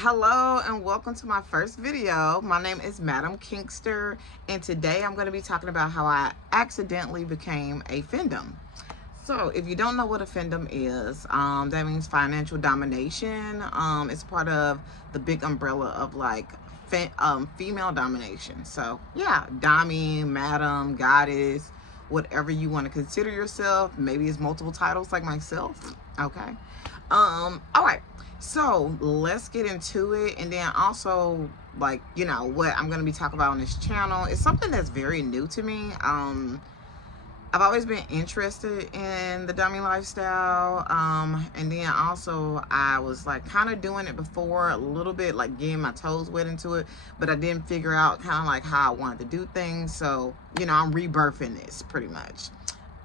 Hello and welcome to my first video. My name is Madame Kinkster, and today I'm going to be talking about how I accidentally became a Findom. So if you don't know what a Findom is, that means financial domination. It's part of the big umbrella of like female domination. So yeah, Domi, Madam, Goddess, whatever you want to consider yourself. Maybe it's multiple titles like myself. Okay. All right. So let's get into it, and then also what I'm going to be talking about on this channel is something that's very new to me. I've always been interested in the dummy lifestyle, and then also I was like kind of doing it before a little bit, like getting my toes wet into it, but I didn't figure out kind of like how I wanted to do things. So I'm rebirthing this pretty much,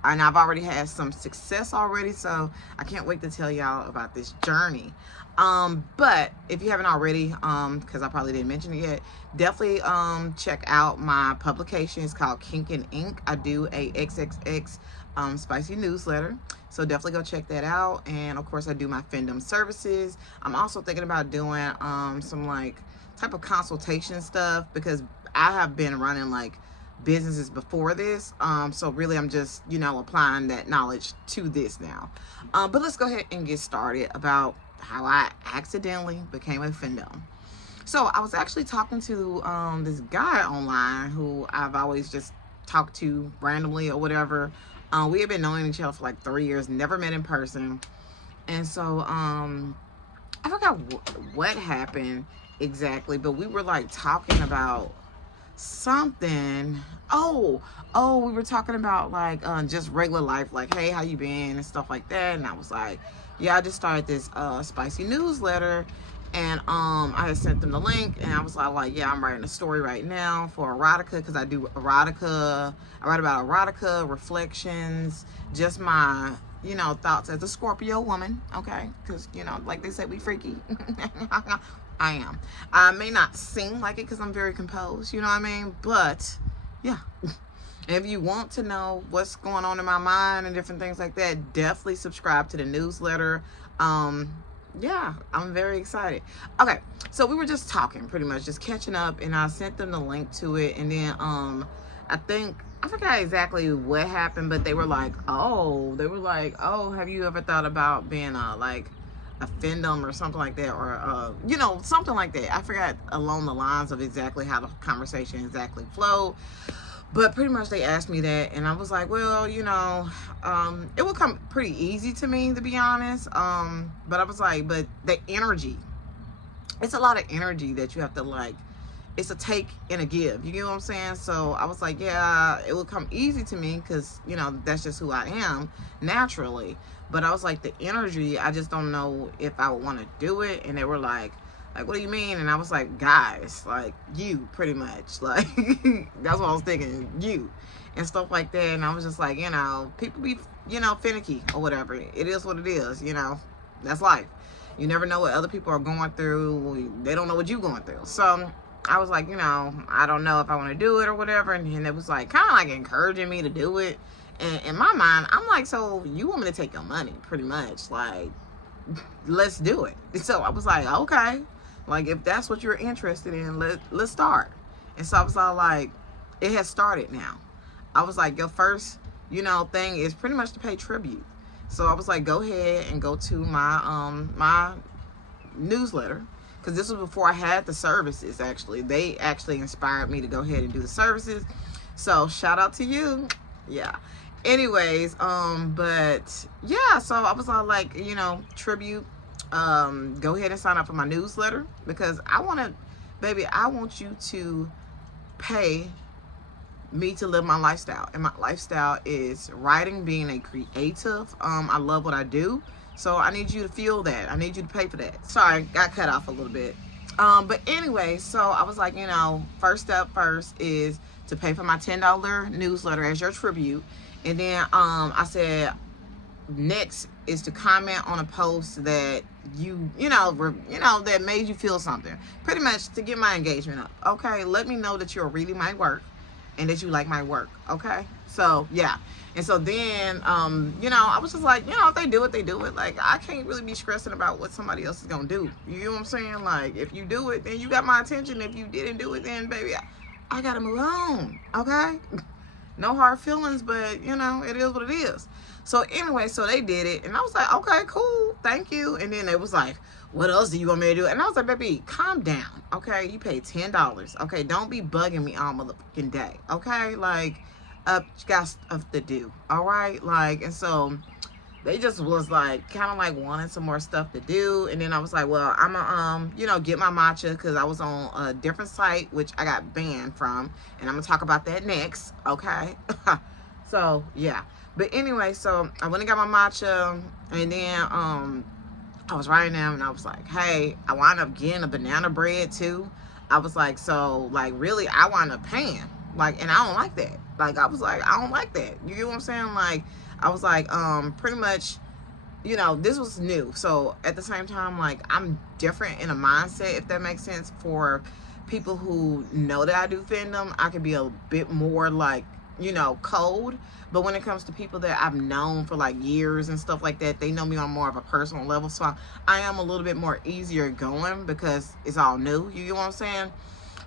and I've already had some success already, so I can't wait to tell y'all about this journey. But if you haven't already, because I probably didn't mention it yet, definitely check out my publication. It's called Kink and Ink. I do a XXX spicy newsletter, so definitely go check that out. And of course I do my Findom services. I'm also thinking about doing some like type of consultation stuff, because I have been running like businesses before this, so really I'm just applying that knowledge to this now. But let's go ahead and get started about how I accidentally became a Findom. So I was actually talking to this guy online who I've always just talked to randomly or whatever. We had been knowing each other for like 3 years, never met in person. And so I forgot what happened exactly, but we were like talking about something. We were talking about like just regular life, like, hey, how you been and stuff like that. And I was like, yeah, I just started this spicy newsletter, and I had sent them the link, and I was like, yeah, I'm writing a story right now for erotica, because I do erotica. I write about erotica, reflections, just my thoughts as a Scorpio woman, okay? Because like they say, we freaky. I am. I may not seem like it because I'm very composed, you know what I mean? But yeah. If you want to know what's going on in my mind and different things like that, definitely subscribe to the newsletter. Yeah, I'm very excited. Okay, so we were just talking, pretty much just catching up, and I sent them the link to it, and then I forgot exactly what happened, but they were like, oh, have you ever thought about being a Findom or something like that, or something like that. I forgot along the lines of exactly how the conversation exactly flowed, but pretty much they asked me that, and I was like, well, it would come pretty easy to me, to be honest. But I was like, but the energy, it's a lot of energy that you have to like, it's a take and a give, you get what I'm saying? So I was like, yeah, it would come easy to me, because that's just who I am naturally. But I was like, the energy, I just don't know if I would want to do it. And they were like, what do you mean? And I was like, guys, like, you, pretty much, like, that's what I was thinking, you, and stuff like that. And I was just like, people be, finicky or whatever. It is what it is, that's life. You never know what other people are going through. They don't know what you're going through. So I was like, I don't know if I want to do it or whatever. And it was like kind of like encouraging me to do it. And in my mind, I'm like, so you want me to take your money, pretty much, like, let's do it. So I was like, okay, like, if that's what you're interested in, let's start. And so I was all like, it has started now. I was like, your first thing is pretty much to pay tribute. So I was like, go ahead and go to my my newsletter, because this was before I had the services. Actually, they actually inspired me to go ahead and do the services, so shout out to you. Yeah, anyways, but yeah, so I was all like, tribute, go ahead and sign up for my newsletter, because I want you to pay me to live my lifestyle. And my lifestyle is writing, being a creative. I love what I do, so I need you to feel that. I need you to pay for that. Sorry, got cut off a little bit. But anyway, so I was like, first step first is to pay for my $10 newsletter as your tribute. And then I said, next is to comment on a post that that made you feel something, pretty much to get my engagement up. Okay, let me know that you're reading my work, and that you like my work. Okay, so yeah. And so then, you know, I was just like, you know, if they do it, they do it. Like, I can't really be stressing about what somebody else is gonna do. You know what I'm saying? Like, if you do it, then you got my attention. If you didn't do it, then baby, I gotta move on. Okay. No hard feelings, but you know, it is what it is. So anyway, so they did it, and I was like, okay, cool, thank you. And then they was like, what else do you want me to do? And I was like, baby, calm down, okay? You paid $10, okay? Don't be bugging me all motherfucking day, okay? Like, you got stuff to do, all right? Like, and so they just was like, kind of like wanting some more stuff to do. And then I was like, well, I'm gonna, you know, get my matcha, because I was on a different site, which I got banned from. And I'm gonna talk about that next, okay? So, yeah. But anyway, so I went and got my matcha, and then, I was writing them, and I was like, hey, I wound up getting a banana bread too. I was like, so, like, really, I wound up paying. Like, and I don't like that. Like, I was like, I don't like that. You get what I'm saying? Like, I was like, pretty much, you know, this was new. So at the same time, like, I'm different in a mindset, if that makes sense. For people who know that I do Findom, I can be a bit more like, you know, cold. But when it comes to people that I've known for like years and stuff like that, they know me on more of a personal level. So I am a little bit more easier going because it's all new. You get what I'm saying?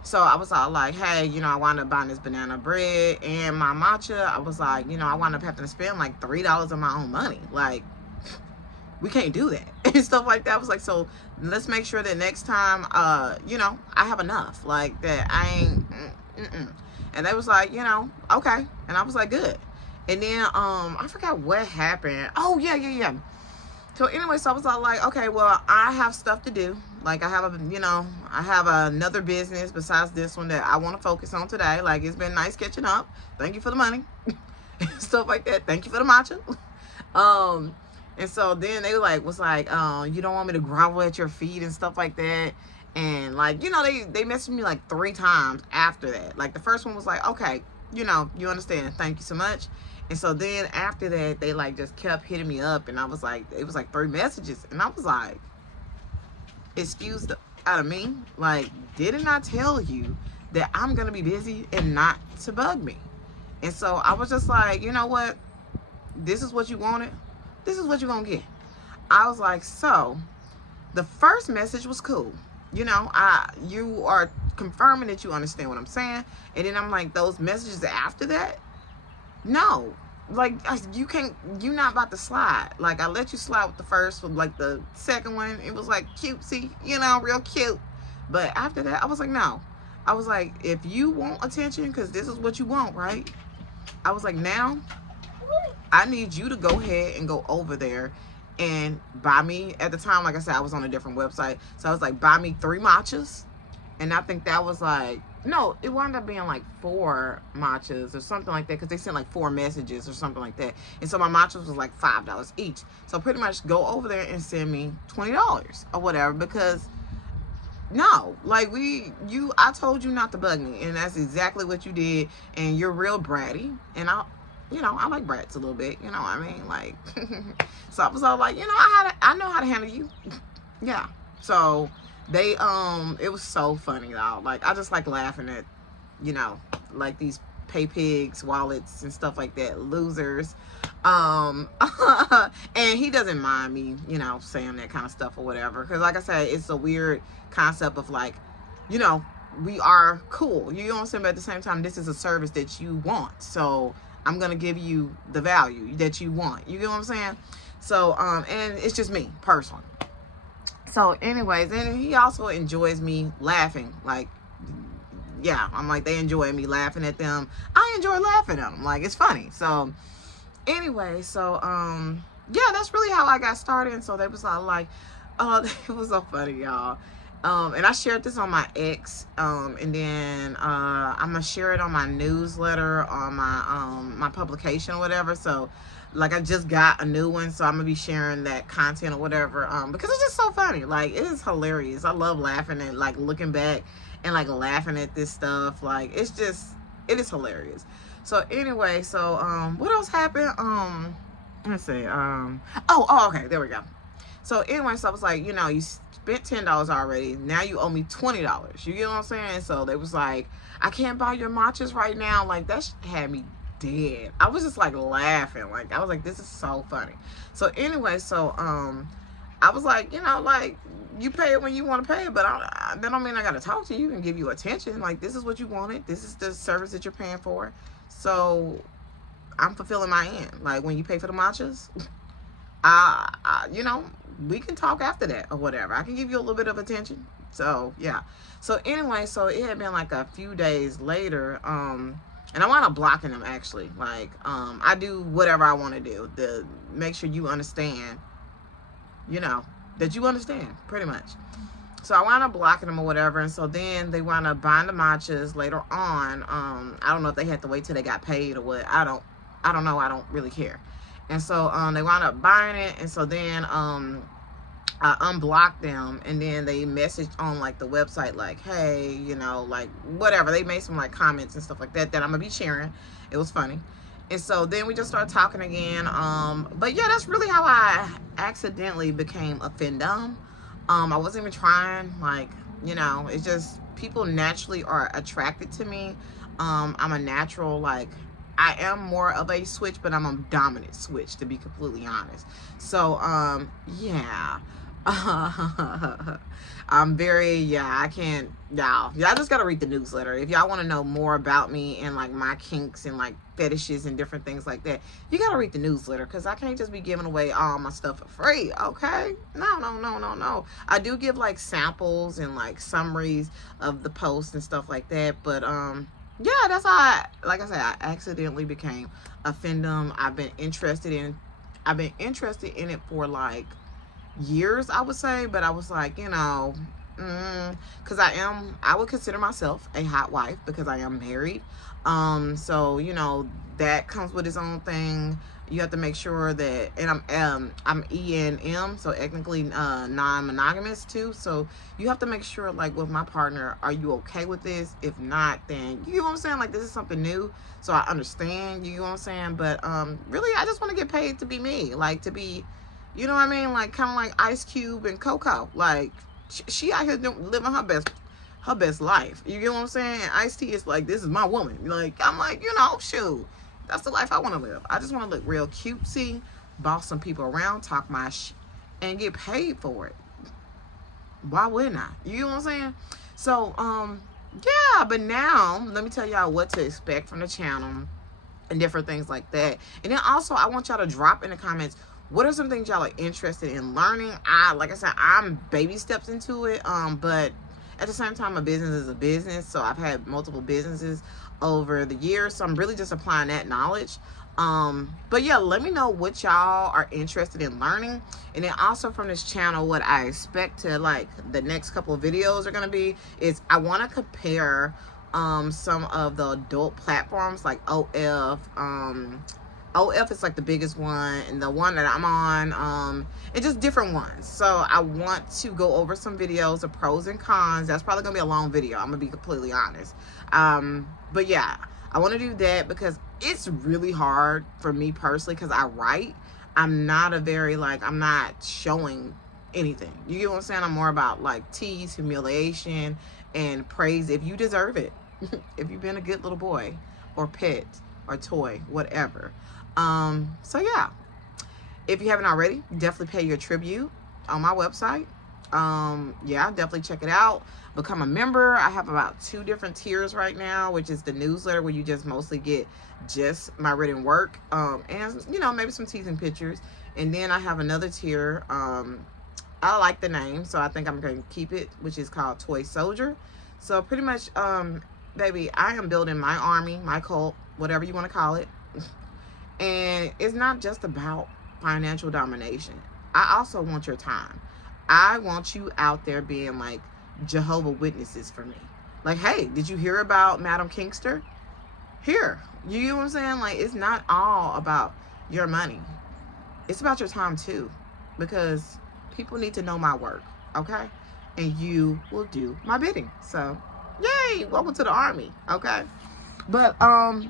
So I was all like, hey, you know, I wound up buying this banana bread and my matcha. I was like, you know, I wound up having to spend like $3 of my own money. Like, we can't do that and stuff like that. I was like, so let's make sure that next time, you know, I have enough, like that I ain't, And they was like, you know, okay. And I was like, good. And then, I forgot what happened. Oh, yeah. So anyway, so I was all like, okay, well, I have stuff to do. Like, I have I have another business besides this one that I want to focus on today. Like, it's been nice catching up. Thank you for the money. Stuff like that. Thank you for the matcha. And so then they was like, you don't want me to grovel at your feet and stuff like that. And like, you know, they messaged me like 3 times after that. Like, the first one was like, okay, you know, you understand. Thank you so much. And so then after that, they like just kept hitting me up, and I was like, it was like 3 messages, and I was like, excuse the out of me, like, didn't I tell you that I'm gonna be busy and not to bug me? And so I was just like, you know what, this is what you wanted, this is what you're gonna get. I was like, so the first message was cool, you know, you are confirming that you understand what I'm saying. And then I'm like, those messages after that, no, like, you're not about to slide. Like, I let you slide with the first one. Like, the second one, it was like cutesy, you know, real cute. But after that, I was like, no. I was like, if you want attention, because this is what you want, right? I was like, now I need you to go ahead and go over there and buy me, at the time, like I said, I was on a different website. So I was like, buy me 3 matchas. And I think that was like, no, it wound up being like 4 matchas or something like that, because they sent like 4 messages or something like that. And so my matchas was like $5 each. So pretty much go over there and send me $20 or whatever, because no, like, I told you not to bug me, and that's exactly what you did. And you're real bratty, and you know, I like brats a little bit, you know what I mean? Like, so I was all like, you know, I know how to handle you. Yeah. So they, it was so funny, y'all. Like, I just like laughing at, you know, like these pay pigs wallets and stuff like that, losers. And he doesn't mind me, you know, saying that kind of stuff or whatever, because like I said, it's a weird concept of like, you know, we are cool, you know what I'm saying, but at the same time, this is a service that you want, so I'm gonna give you the value that you want, you get what I'm saying? So and it's just me personally. So anyways, and he also enjoys me laughing. Like, yeah, I'm like, they enjoy me laughing at them. I enjoy laughing at them. Like, it's funny. So anyway, so yeah, that's really how I got started. And so they was all like, it was so funny, y'all. And I shared this on my ex, and then I'm gonna share it on my newsletter, on my publication or whatever. So like, I just got a new one, so I'm gonna be sharing that content or whatever, because it's just so funny. Like, it is hilarious. I love laughing and like looking back and like laughing at this stuff. Like, it is hilarious. So anyway, so what else happened? Let's see. Okay, there we go. So anyway, so I was like, you know, you spent $10 already. Now you owe me $20. You get what I'm saying? So they was like, I can't buy your matchas right now. Like, that had me dead. I was just like laughing. Like, I was like, this is so funny. So anyway, so I was like, you know, like, you pay it when you want to pay it, but that don't mean I got to talk to you and give you attention. Like, this is what you wanted. This is the service that you're paying for. So I'm fulfilling my end. Like, when you pay for the matchas, you know, we can talk after that or whatever. I can give you a little bit of attention. So yeah. So anyway, so it had been like a few days later, and I wound up blocking them actually. Like, I do whatever I want to do to make sure you understand, you know, that you understand pretty much. So I wound up blocking them or whatever, and so then they wound up buying the matchas later on. I don't know if they had to wait till they got paid or what. I don't know. I don't really care. And so they wound up buying it, and so then I unblocked them, and then they messaged on like the website like, hey, you know, like whatever. They made some like comments and stuff like that I'm gonna be sharing. It was funny. And so then we just started talking again. But yeah, that's really how I accidentally became a Findom. I wasn't even trying. Like, you know, it's just people naturally are attracted to me. I'm a natural, like, I am more of a switch, but I'm a dominant switch, to be completely honest. So yeah. I'm very, I can't, y'all just gotta read the newsletter if y'all want to know more about me and like my kinks and like fetishes and different things like that. You gotta read the newsletter, because I can't just be giving away all my stuff for free. Okay, no. I do give like samples and like summaries of the posts and stuff like that, but yeah, that's how like I said, I accidentally became a Findom. I've been interested in it for like years, I would say, but I was like, you know, because I would consider myself a hot wife because I am married. So, you know, that comes with its own thing. You have to make sure that, and I'm E&M, so ethnically non-monogamous too. So you have to make sure, like, with my partner, are you okay with this? If not, then, you know what I'm saying? Like, this is something new, so I understand, you know what I'm saying? But really, I just want to get paid to be me, like, to be, you know what I mean? Like, kind of like Ice Cube and Coco. Like, she out here living her best life. You get what I'm saying? And Ice-T is like, this is my woman. Like, I'm like, you know, shoot. That's the life I want to live. I just want to look real cutesy, boss some people around, talk my shit, and get paid for it. Why wouldn't I? You know what I'm saying? So, yeah, but now, let me tell y'all what to expect from the channel and different things like that. And then also, I want y'all to drop in the comments, what are some things y'all are interested in learning? Like I said, I'm baby steps into it, but at the same time, a business is a business. So I've had multiple businesses over the years, so I'm really just applying that knowledge. But yeah, let me know what y'all are interested in learning. And then also from this channel, what I expect to, like, the next couple of videos are going to be is I want to compare some of the adult platforms like OF. OF is like the biggest one, and the one that I'm on, and just different ones. So I want to go over some videos of pros and cons. That's probably gonna be a long video, I'm gonna be completely honest. But yeah, I want to do that because it's really hard for me personally, because I write. I'm not a very, like, I'm not showing anything. You get what I'm saying? I'm more about like tease, humiliation, and praise if you deserve it. If you've been a good little boy or pet or toy, whatever. So yeah, if you haven't already, definitely pay your tribute on my website. Yeah, definitely check it out. Become a member. I have about 2 different tiers right now, which is the newsletter, where you just mostly get just my written work, and, you know, maybe some teasing pictures. And then I have another tier, I like the name, so I think I'm going to keep it, which is called Toy Soldier. So pretty much, baby, I am building my army, my cult, whatever you want to call it. And it's not just about financial domination. I also want your time. I want you out there being like Jehovah Witnesses for me. Like, hey, did you hear about Madame Kinkster? Here. You know what I'm saying? Like, it's not all about your money. It's about your time too. Because people need to know my work, okay? And you will do my bidding. So, yay, welcome to the army, okay? But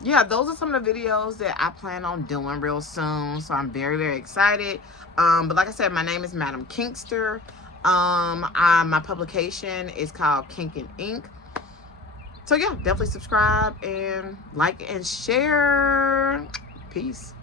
yeah, those are some of the videos that I plan on doing real soon. So I'm very, very excited. But like I said, my name is Madame Kinkster. My publication is called Kink and Ink. So yeah, definitely subscribe and like and share. Peace.